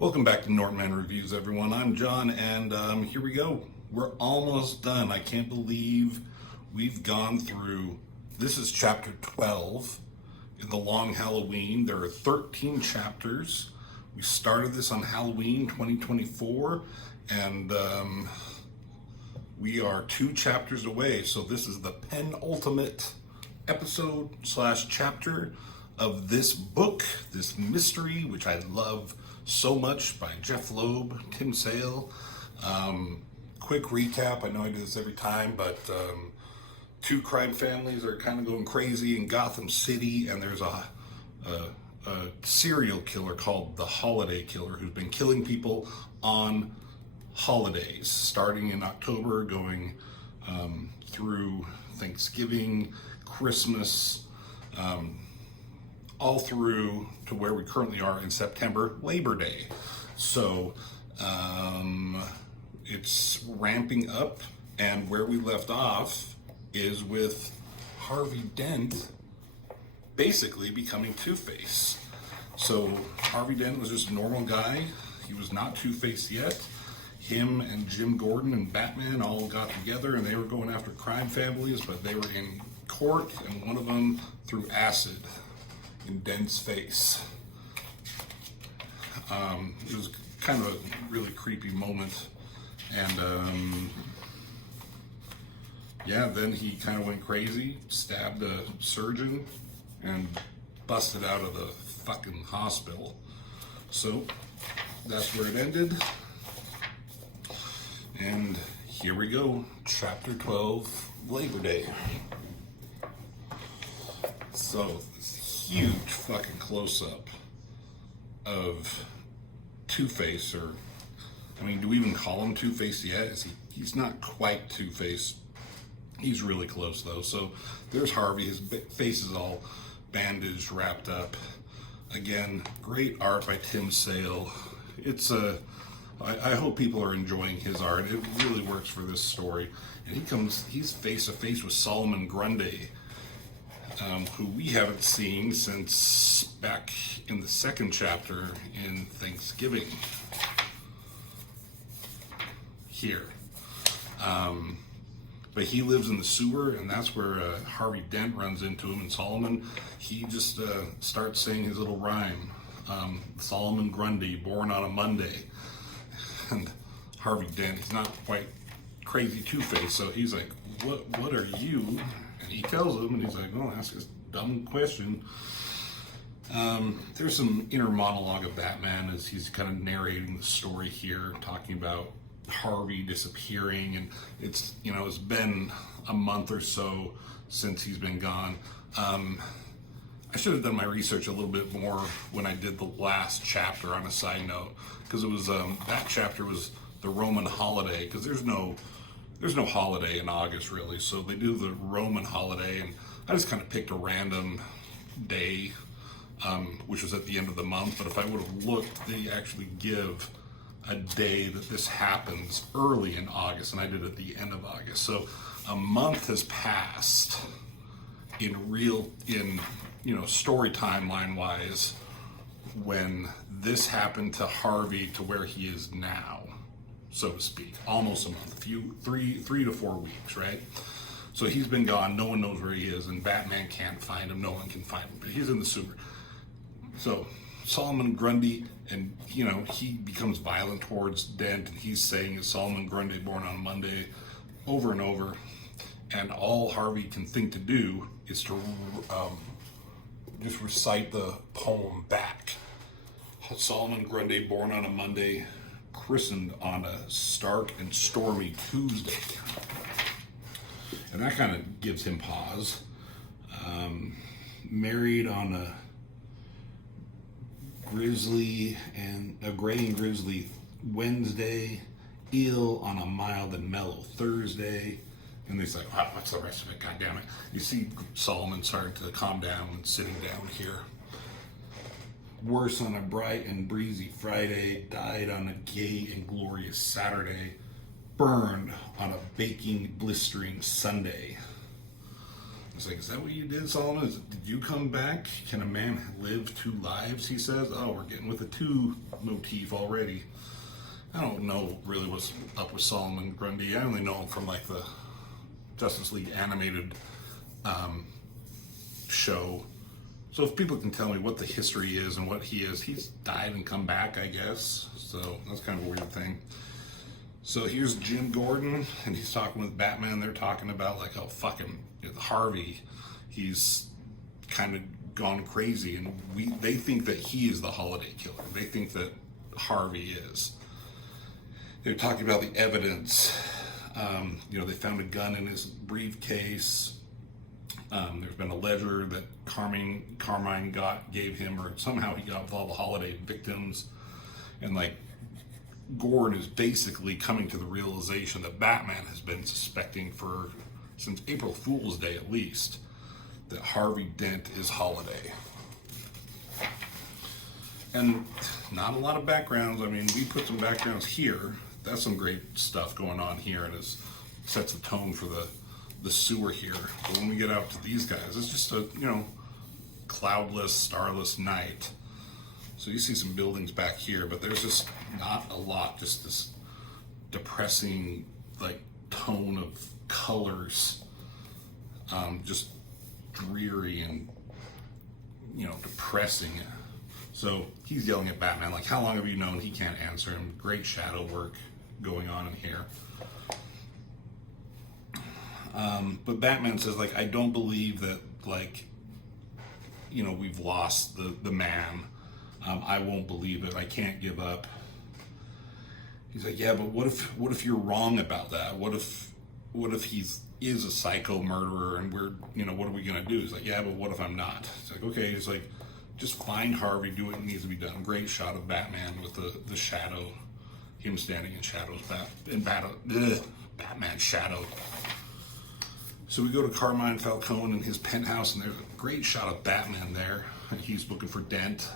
Welcome back to Northman Reviews, everyone. I'm John, and here we go. We're almost done. I can't believe we've gone through. This is chapter 12 in The Long Halloween. There are 13 chapters. We started this on Halloween 2024, and we are 2 chapters away. So this is the penultimate episode / chapter of this book, this mystery, which I love so much, by Jeff Loeb, Tim Sale. Quick recap, I know I do this every time, but 2 crime families are kind of going crazy in Gotham City, and there's a serial killer called the Holiday Killer who's been killing people on holidays, starting in October, going through Thanksgiving, Christmas, all through to where we currently are in September, Labor Day. So it's ramping up, and where we left off is with Harvey Dent basically becoming Two-Face. So Harvey Dent was just a normal guy. He was not Two-Face yet. Him and Jim Gordon and Batman all got together, and they were going after crime families, but they were in court, and one of them threw acid in Dent's face. It was kind of a really creepy moment, and yeah, then he kind of went crazy, stabbed a surgeon, and busted out of the fucking hospital. So that's where it ended, and here we go, chapter 12, Labor Day. So huge fucking close-up of Two-Face, or I mean, do we even call him Two-Face yet? He's not quite Two-Face. He's really close though. So there's Harvey. His face is all bandaged, wrapped up. Again, great art by Tim Sale. It's I hope people are enjoying his art. It really works for this story. And he's face to face with Solomon Grundy, who we haven't seen since back in the 2nd chapter in Thanksgiving here. But he lives in the sewer, and that's where Harvey Dent runs into him. And Solomon, he just starts saying his little rhyme. Solomon Grundy, born on a Monday. And Harvey Dent, he's not quite crazy Two-Face, so he's like, what are you? And he tells him, and he's like, oh, ask this dumb question. There's some inner monologue of Batman as he's kind of narrating the story here, talking about Harvey disappearing, and it's been a month or so since he's been gone. I should have done my research a little bit more when I did the last chapter, on a side note, because it was that chapter was the Roman holiday, because there's no holiday in August really, so they do the Roman holiday, and I just kind of picked a random day, which was at the end of the month. But if I would have looked, they actually give a day that this happens early in August, and I did it at the end of August. So a month has passed in story timeline wise when this happened to Harvey to where he is now, so to speak. Almost a month, 3 to 4 weeks, right? So he's been gone, no one knows where he is, and Batman can't find him, no one can find him, but he's in the sewer. So Solomon Grundy, and he becomes violent towards Dent, and he's saying, is Solomon Grundy born on Monday, over and over, and all Harvey can think to do is to just recite the poem back. Solomon Grundy, born on a Monday, christened on a stark and stormy Tuesday. And that kind of gives him pause. Married on a gray and grizzly Wednesday, ill on a mild and mellow Thursday. And he's like, wow, what's the rest of it? God damn it. You see Solomon starting to calm down and sitting down here. Worse on a bright and breezy Friday, died on a gay and glorious Saturday, burned on a baking, blistering Sunday. It's like, is that what you did, Solomon? Did you come back? Can a man live two lives, he says? Oh, we're getting with the two motif already. I don't know really what's up with Solomon Grundy. I only know him from like the Justice League animated show. So if people can tell me what the history is and what he is, he's died and come back, I guess. So that's kind of a weird thing. So here's Jim Gordon, and he's talking with Batman. They're talking about like how fucking Harvey, he's kind of gone crazy, and they think that he is the holiday killer. They think that Harvey is. They're talking about the evidence. They found a gun in his briefcase. There's been a ledger that Carmine gave him, or somehow he got with all the holiday victims, and like Gordon is basically coming to the realization that Batman has been suspecting since April Fool's Day at least, that Harvey Dent is Holiday. And not a lot of backgrounds. I mean, we put some backgrounds here. That's some great stuff going on here, and it sets the tone for the sewer here. But when we get out to these guys, it's just a, cloudless, starless night. So you see some buildings back here, but there's just not a lot, just this depressing, like, tone of colors, just dreary and, depressing. So he's yelling at Batman, like, how long have you known? He can't answer him. Great shadow work going on in here. But Batman says, like, I don't believe that, like, we've lost the man. I won't believe it. I can't give up. He's like, yeah, but what if you're wrong about that? What if he's is a psycho murderer, and we're, what are we gonna do? He's like, yeah, but what if I'm not? It's like, okay. He's like, just find Harvey, do what needs to be done. Great shot of Batman with the shadow, him standing in shadows, Batman shadow. So we go to Carmine Falcone in his penthouse, and there's a great shot of Batman there. He's looking for Dent.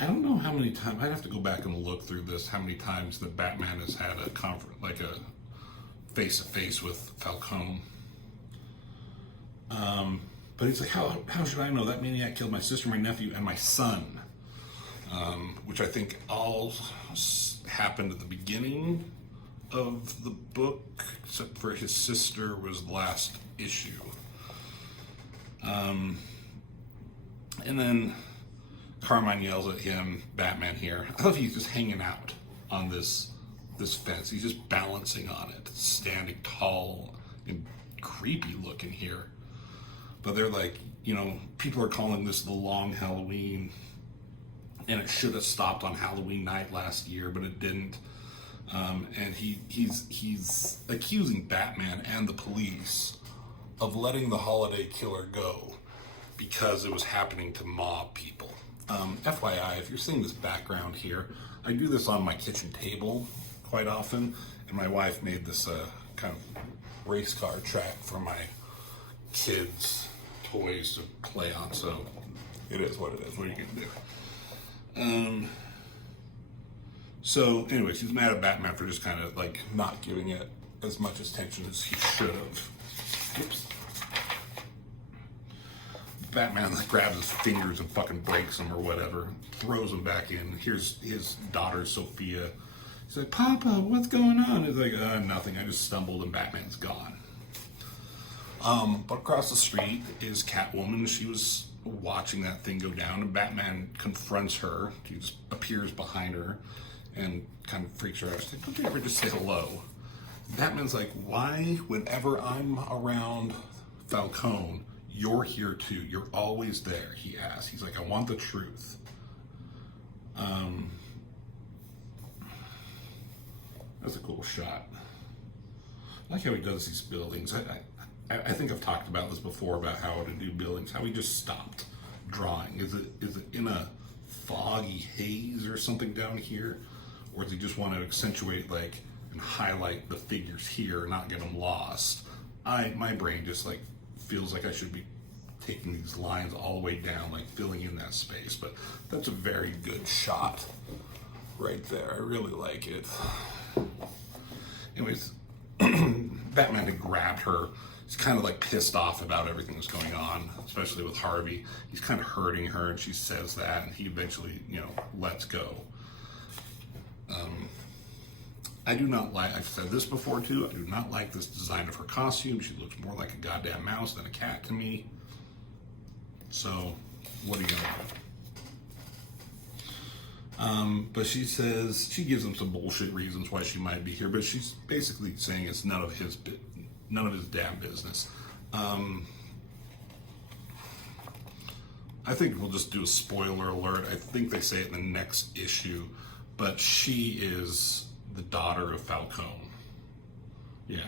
I don't know how many times, I'd have to go back and look through this, how many times that Batman has had a conference, like a face-to-face with Falcone. But he's like, how should I know? That maniac killed my sister, my nephew, and my son. Which I think all happened at the beginning of the book, except for his sister was the last issue. And then Carmine yells at him, Batman here. I love he's just hanging out on this fence. He's just balancing on it, standing tall and creepy looking here. But they're like, people are calling this the long Halloween, and it should have stopped on Halloween night last year, but it didn't. And he's accusing Batman and the police of letting the holiday killer go because it was happening to mob people. FYI, if you're seeing this background here, I do this on my kitchen table quite often, and my wife made this kind of race car track for my kids' toys to play on, so it is what it is. What are you gonna do? So anyway, she's mad at Batman for just kind of like not giving it as much attention as he should have. Oops. Batman like grabs his fingers and fucking breaks them or whatever, throws them back in. Here's his daughter Sophia. He's like, Papa, what's going on? He's like, nothing. I just stumbled and Batman's gone. But across the street is Catwoman. She was watching that thing go down, and Batman confronts her. He just appears behind her and kind of freaks her out. She's like, don't you ever just say hello? Batman's like, why, whenever I'm around Falcone, you're here too? You're always there, he asks. He's like, I want the truth. That's a cool shot. I like how he does these buildings. I think I've talked about this before, about how to do buildings, how he just stopped drawing. Is it in a foggy haze or something down here? Or does he just want to accentuate and highlight the figures here, not get them lost? My brain just feels like I should be taking these lines all the way down, filling in that space. But that's a very good shot right there. I really like it. Anyways, Batman had grabbed her. he's kind of like pissed off about everything that's going on, especially with Harvey. He's kind of hurting her, and she says that, and he eventually, lets go. I do not like, I've said this before too, I do not like this design of her costume. She looks more like a goddamn mouse than a cat to me. So, what are you gonna do? But she says, she gives him some bullshit reasons why she might be here, but she's basically saying it's none of his damn business. I think we'll just do a spoiler alert. I think they say it in the next issue, but she is the daughter of Falcone. Yeah.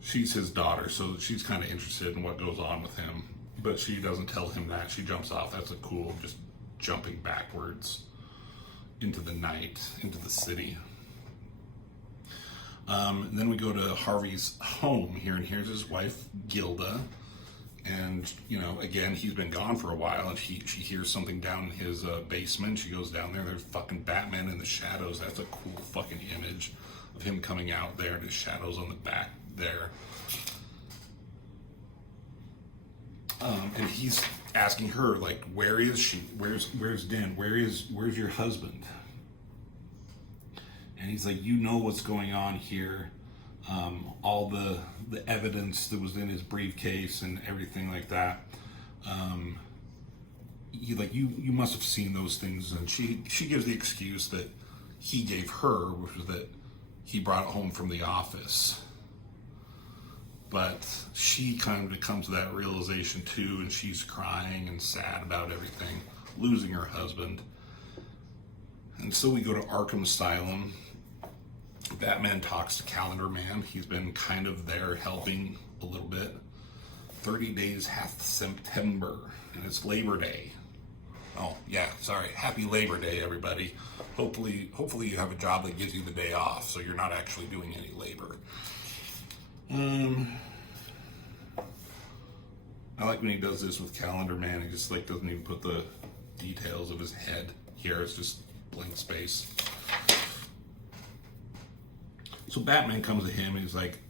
She's his daughter, so she's kind of interested in what goes on with him, but she doesn't tell him that. She jumps off. That's a cool, just jumping backwards into the night, into the city. Then we go to Harvey's home here, and here's his wife, Gilda. And, again, he's been gone for a while, and she hears something down in his basement. She goes down there. There's fucking Batman in the shadows. That's a cool fucking image of him coming out there, and his shadows on the back there. And he's asking her, like, where is she? Where's Den? Where's your husband? And he's like, what's going on here. All the evidence that was in his briefcase and everything like that. You must have seen those things. And she gives the excuse that he gave her, which was that he brought it home from the office. But she kind of comes to that realization too, and she's crying and sad about everything, losing her husband. And so we go to Arkham Asylum. Batman talks to Calendar Man. He's been kind of there helping a little bit. 30 days hath September, and it's Labor Day. Oh, yeah, sorry. Happy Labor Day, everybody. Hopefully you have a job that gives you the day off, so you're not actually doing any labor. I like when he does this with Calendar Man. He just doesn't even put the details of his head here. It's just blank space. So Batman comes to him and he's like,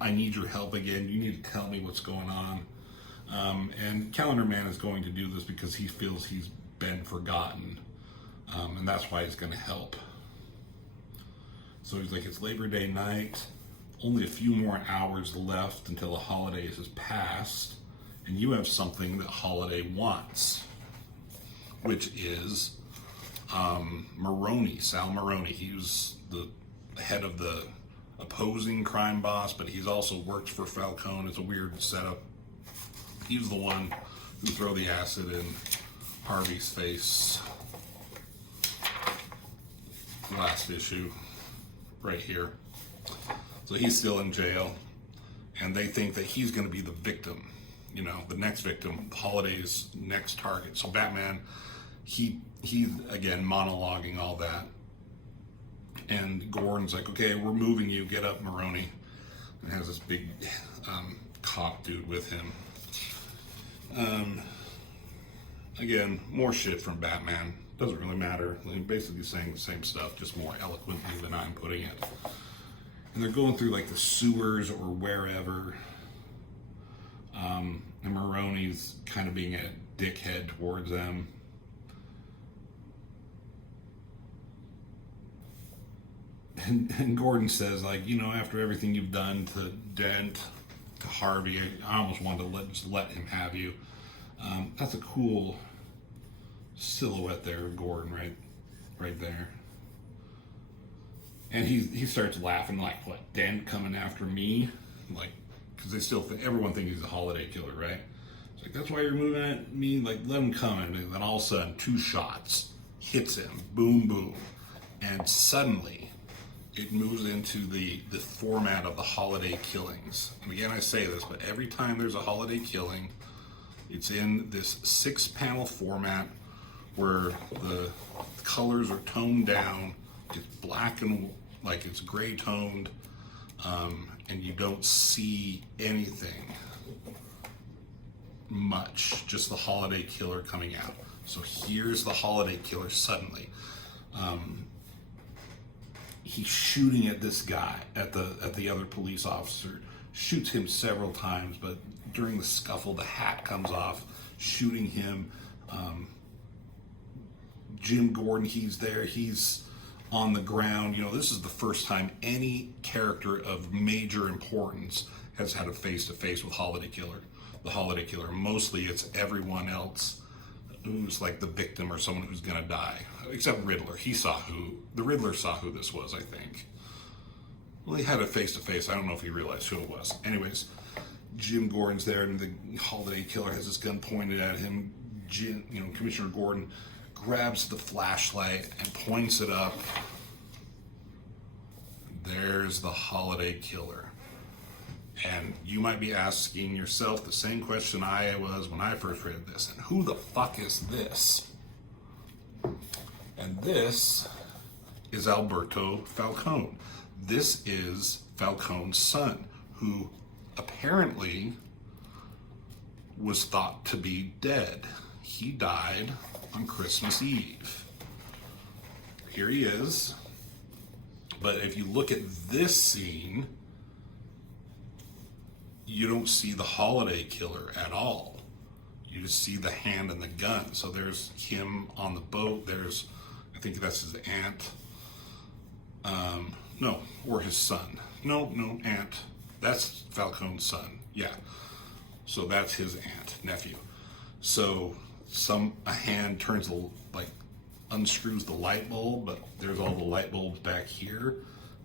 I need your help again. You need to tell me what's going on. And Calendar Man is going to do this because he feels he's been forgotten. And that's why he's going to help. So he's like, it's Labor Day night. Only a few more hours left until the holidays has passed. And you have something that Holiday wants. Which is Maroni, Sal Maroni. He was the head of the opposing crime boss, but he's also worked for Falcone. It's a weird setup. He was the one who threw the acid in Harvey's face. Last issue, right here. So he's still in jail, and they think that he's going to be the victim, the next victim, Holiday's next target. So Batman, he's again monologuing all that. And Gordon's like, okay, we're moving you. Get up, Maroni. And has this big cop dude with him. Again, more shit from Batman. Doesn't really matter. Basically saying the same stuff, just more eloquently than I'm putting it. And they're going through the sewers or wherever. And Maroni's kind of being a dickhead towards them. And Gordon says, after everything you've done to Dent, to Harvey, I almost wanted to just let him have you. That's a cool silhouette there of Gordon right there. And he starts laughing, what, Dent coming after me? Because they still think, everyone thinks he's a Holiday killer, right? It's like, that's why you're moving at me? Let him come. And then all of a sudden, 2 shots hits him, boom, boom. And suddenly, it moves into the format of the Holiday killings. And again, I say this, but every time there's a Holiday killing, it's in this 6-panel format where the colors are toned down. It's black and it's gray toned, and you don't see anything much. Just the Holiday killer coming out. So here's the Holiday killer suddenly. He's shooting at this guy, at the other police officer, shoots him several times, but during the scuffle, the hat comes off, shooting him. Jim Gordon, he's there, he's on the ground. You know, this is the first time any character of major importance has had a face-to-face with Holiday Killer. The Holiday Killer. Mostly it's everyone else who's like the victim or someone who's gonna die. Except Riddler. The Riddler saw who this was, I think. Well, he had a face-to-face. I don't know if he realized who it was. Anyways, Jim Gordon's there, and the Holiday Killer has his gun pointed at him. Commissioner Gordon grabs the flashlight and points it up. There's the Holiday Killer. And you might be asking yourself the same question I was when I first read this. And who the fuck is this? And this is Alberto Falcone. This is Falcone's son, who apparently was thought to be dead. He died on Christmas Eve. Here he is. But if you look at this scene, you don't see the Holiday Killer at all. You just see the hand and the gun. So there's him on the boat. There's, I think that's his aunt. Or his son. No, aunt. That's Falcone's son. Yeah. So that's his aunt, nephew. So a hand unscrews the light bulb, but there's all the light bulbs back here.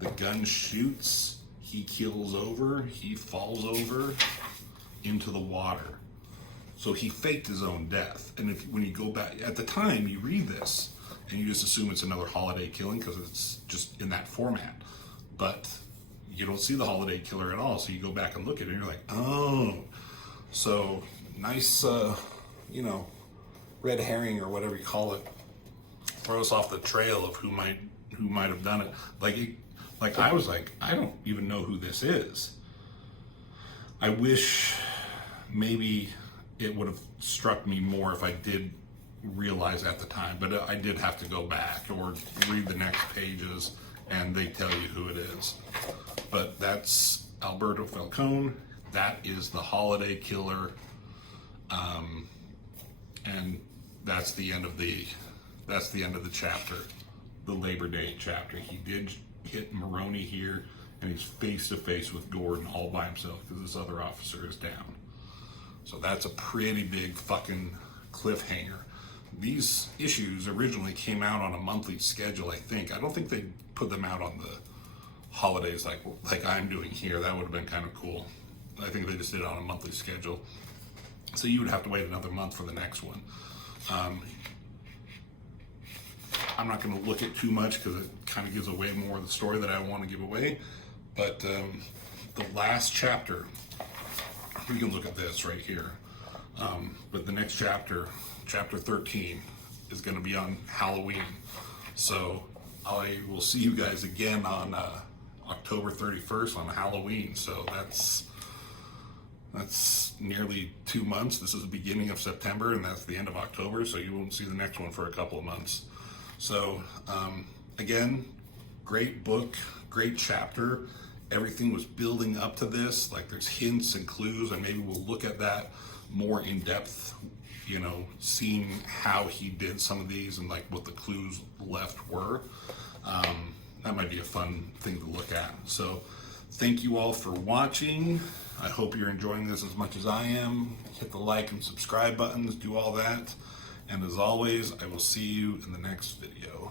The gun shoots. He keels over. He falls over into the water. So he faked his own death. And when you go back, at the time you read this, and you just assume it's another Holiday killing because it's just in that format. But you don't see the Holiday Killer at all. So you go back and look at it and you're like, oh. So nice, red herring or whatever you call it. Throw us off the trail of who might have done it. Like I was like, I don't even know who this is. I wish maybe it would have struck me more if I did realize at the time, but I did have to go back or read the next pages and they tell you who it is. But that's Alberto Falcone. That is the Holiday Killer. And that's the end of the chapter, the Labor Day chapter. He did hit Maroni here, and he's face to face with Gordon all by himself because this other officer is down. So that's a pretty big fucking cliffhanger. These issues originally came out on a monthly schedule, I think. I don't think they put them out on the holidays like I'm doing here. That would have been kind of cool. I think they just did it on a monthly schedule. So you would have to wait another month for the next one. I'm not going to look at too much because it kind of gives away more of the story that I want to give away. But the last chapter, we can look at this right here. But the next chapter, chapter 13, is going to be on Halloween. So I will see you guys again on October 31st on Halloween. So that's nearly 2 months. This is the beginning of September, and that's the end of October. So you won't see the next one for a couple of months. So, again, great book, great chapter. Everything was building up to this. Like there's hints and clues, and maybe we'll look at that more in depth, seeing how he did some of these and like what the clues left were. That might be a fun thing to look at. So thank you all for watching. I hope you're enjoying this as much as I am. Hit the like and subscribe buttons, do all that. And as always, I will see you in the next video.